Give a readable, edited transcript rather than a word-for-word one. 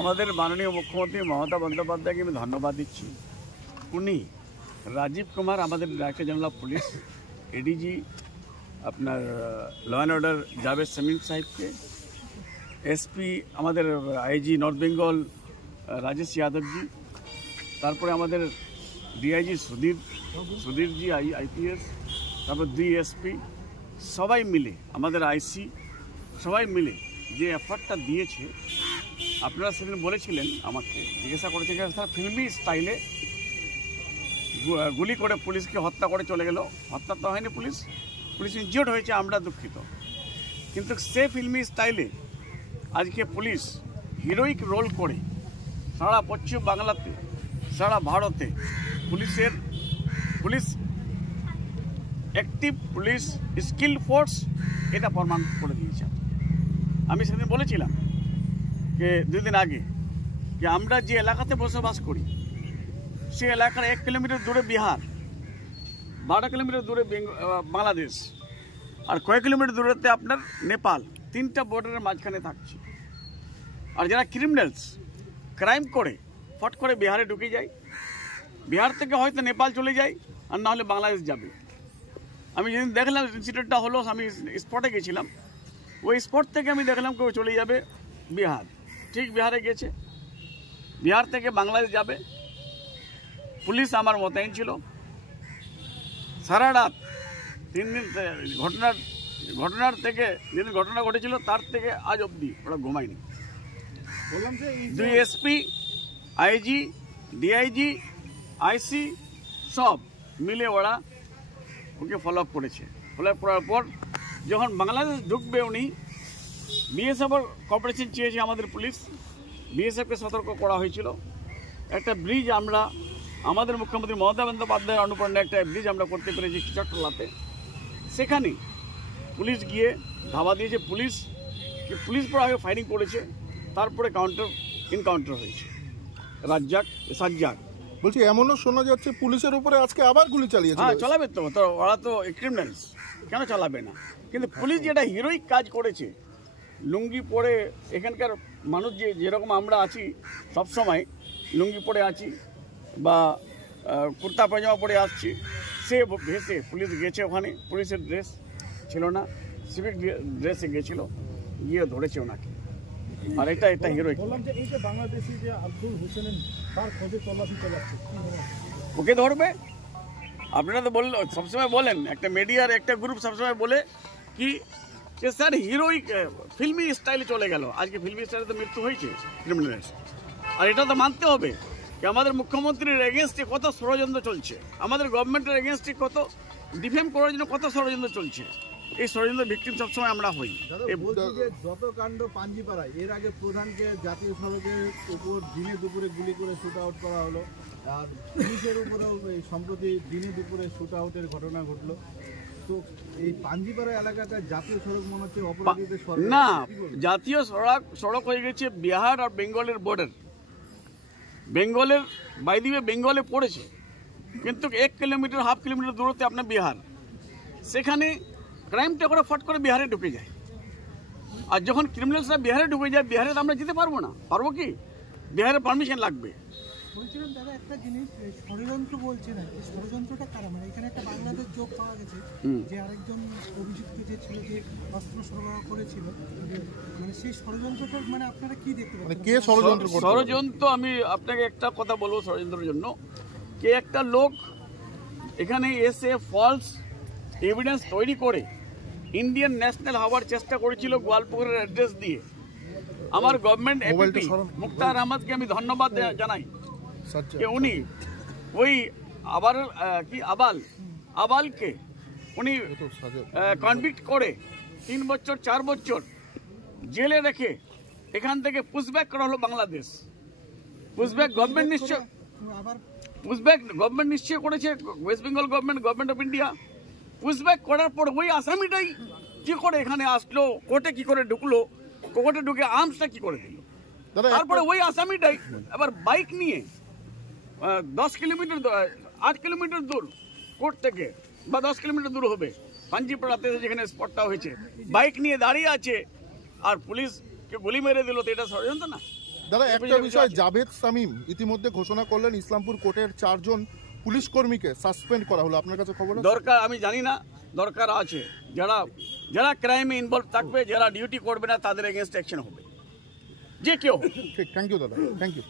আমাদের মাননীয় মুখ্যমন্ত্রী মমতা বন্দ্যোপাধ্যায়কে আমি ধন্যবাদ দিচ্ছি। উনি রাজীব কুমার আমাদের director general of police, ADG আপনার law and order Javed Shamim সাহেবকে, এসপি আমাদের আইজি নর্থ বেঙ্গল রাজেশ যাদবজি, তারপরে আমাদের ডিআইজি সুধীরজি আইপিএস, তারপর ডিএসপি, সবাই মিলে আমাদের আইসি সবাই মিলে যে এফার্টটা দিয়েছে। আপনারা সেদিন বলেছিলেন, আমাকে জিজ্ঞাসা করেছে যে তারা ফিল্মি স্টাইলে গুলি করে পুলিশকে হত্যা করে চলে গেল। হত্যা তো হয়নি, পুলিশ ইনজিওর্ড হয়েছে, আমরা দুঃখিত। কিন্তু সে ফিল্মি স্টাইলে আজকে পুলিশ হিরোইক রোল করে সারা পশ্চিম বাংলাতে, সারা ভারতে police active, police skill force, এটা প্রমাণ করে দিয়েছে। আমি সেদিন বলেছিলাম যে 2 দিন আগে যে আমরা যে এলাকাতে বসবাস করি সে এলাকার 1 কিলোমিটার দূরে বিহার, 12 কিলোমিটার দূরে বাংলাদেশ, আর কয়েক কিলোমিটার দূরত্বে আপনার নেপাল, 3টা বর্ডারের মাঝখানে থাকছে। আর যারা ক্রিমিনালস ক্রাইম করে ফট করে বিহারে ঢুকে যায়, বিহার থেকে হয়তো নেপাল চলে যায়, আর না হলে বাংলাদেশ যাবে। আমি যেদিন দেখলাম ইনসিডেন্টটা হলো, আমি স্পটে গেছিলাম, ওই স্পট থেকে আমি দেখলাম কেউ চলে যাবে বিহার, ঠিক বিহারে গেছে, বিহার থেকে বাংলাদেশ যাবে। পুলিশ আমার মোতায়েন ছিল সারা রাত, 3 দিন ঘটনার থেকে যেদিন ঘটনা ঘটেছিল তার থেকে আজ অবধি ওরা ঘুমায়নি। বললাম যে 2 এসপি, আইজি, ডিআইজি, আইসি সব মিলে ওরা ওকে ফলো আপ করেছে। ফলো আপ করার পর যখন বাংলাদেশ ঢুকবে উনি, বিএসএফের কপারেশন চেয়েছে আমাদের পুলিশ, বিএসএফকে সতর্ক করা হয়েছিল। একটা ব্রিজ আমরা আমাদের মুখ্যমন্ত্রী মমতা বন্দ্যোপাধ্যায়ের অনুপ্রেরণায় একটা ব্রিজ আমরা করতে পেরেছি খিচড়তলাতে, সেখানে পুলিশ গিয়ে ধাওয়া দিয়েছে। পুলিশ পর আগে ফায়ারিং করেছে, তারপরে এনকাউন্টার হয়েছে। সাজ্জাক বলছি, এমনও শোনা যাচ্ছে পুলিশের উপরে আজকে আবার গুলি চালিয়েছে। হ্যাঁ, চালাবে তো, ওরা তো ক্রিমিনালস, কেন চালাবে না? কিন্তু পুলিশ যেটা হিরোইক কাজ করেছে, লুঙ্গি পরে, এখানকার মানুষ যেরকম আমরা আছি সবসময় লুঙ্গি পরে আছি বা কুর্তা পায়জামা পরে আসছি, সে ভেসে পুলিশ গেছে, ওখানে পুলিশের ড্রেস ছিল না, সিভিক ড্রেসে গেছিল, গিয়ে ধরেছে ওনাকে। আর এটা হিরোইক। ওকে ধরবে, আপনারা তো বললেন, সবসময় বলেন, একটা মিডিয়ার একটা গ্রুপ সবসময় বলে কি যে স্যার হিরোইক ফিল্মি স্টাইলে চলে গেল। আজকে ফিল্মি স্টাইলে তো মৃত্যু হয়েছে ক্রিমিনালের। আর এটা তো মানতে হবে যে আমাদের মুখ্যমন্ত্রীর এগেনস্টে কত ষড়যন্ত্র চলছে, আমাদের গভর্নমেন্টের এগেনস্টে কত ডিফেম করার জন্য কত ষড়যন্ত্র চলছে। এই ষড়যন্ত্রের ভিকটিম সবসময় আমরা হই। যত কাণ্ড পাঞ্জিপাড়ায়, এর আগে প্রধানকে জাতীয় সড়কের উপর দিনে দুপুরে গুলি করে শুট আউট করা হলো, আর পুলিশের উপরেও সম্প্রতি দিনে দুপুরে শুট আউটের ঘটনা ঘটলো। তো এই পাঞ্জিপাড়া এলাকাটা জাতীয় সড়ক মনে হচ্ছে অপরাধীদের না, জাতীয় সড়ক হয়ে গেছে বিহার আর বেঙ্গলের বর্ডার। বেঙ্গলের বাইদিকে বেঙ্গলে পড়েছে, কিন্তু 1 কিলোমিটার 1/2 কিলোমিটার দূরত্বে আপনার বিহার, সেখানে ক্রাইমটা করে ফট করে বিহারে ঢুকে যায়। আর যখন ক্রিমিনালসরা বিহারে ঢুকে যায়, বিহারে তো আমরা যেতে পারবো না। পারবো কি? বিহারে পারমিশন লাগবে। বলছিলাম দাদা, একটা জিনিস ষড়যন্ত্র বলছে না, এই ষড়যন্ত্রটা কারা? মানে এখানে একটা বাংলাদেশ যোগ পাওয়া গেছে যে আরেকজন অভিযুক্ত যে ছিল, যে অস্ত্র সরবরাহ করেছিল, মানে সেই ষড়যন্ত্রটা মানে আপনারা কি দেখতে পাচ্ছেন? কে ষড়যন্ত্র করছে? ষড়যন্ত্র আমি আপনাকে একটা কথা বলবো ষড়যন্ত্রের জন্য, কে একটা লোক এখানে এসে ফলস এভিডেন্স তৈরি করে ইন্ডিয়ান ন্যাশনাল হওয়ার চেষ্টা করেছিল গোয়ালপুরের অ্যাড্রেস দিয়ে। আমার গভর্নমেন্ট এমপি মুক্তার আহমদকে আমি ধন্যবাদ জানাই যে উনি ওই আবালকে উনি কনভিক্ট করে 3 বছর 4 বছর জেলে রেখে এখান থেকে পুশব্যাক করা হলো বাংলাদেশ। পুশব্যাক গভর্নমেন্ট নিশ্চয় করেছে, West Bengal government of India. Pushback করার পর ওই আসামিটাই কি করে এখানে আসলো, কোর্টে কি করে ঢুকলো, কোর্টে ঢুকে আর্মসটা কি করে দিল, তারপরে ওই আসামিটাই আবার বাইক নিয়ে 10 কিলোমিটার 8 কিলোমিটার দূর কোর্ট থেকে বা 10 কিলোমিটার দূর হবে পাঞ্জিপাড়াতে যেখানে স্পটটা হয়েছে, বাইক নিয়ে দাঁড়িয়ে আছে আর পুলিশকে গুলি মেরে দিল। তো এটা ষড়যন্ত্র না? দাদা একটা বিষয়, জাভেদ শামীম ইতিমধ্যে ঘোষণা করলেন ইসলামপুর কোর্টের 4 জন পুলিশ কর্মীকে সাসপেন্ড করা হলো, আপনার কাছে খবর আছে? দরকার আমি জানি না, দরকার আছে। যারা ক্রাইমে ইনভলভ থাকবে, যারা ডিউটি করবে না, তাদের এগেনস্ট অ্যাকশন হবে, যে কেউ। ঠিক, থ্যাংক ইউ দাদা, থ্যাংক ইউ।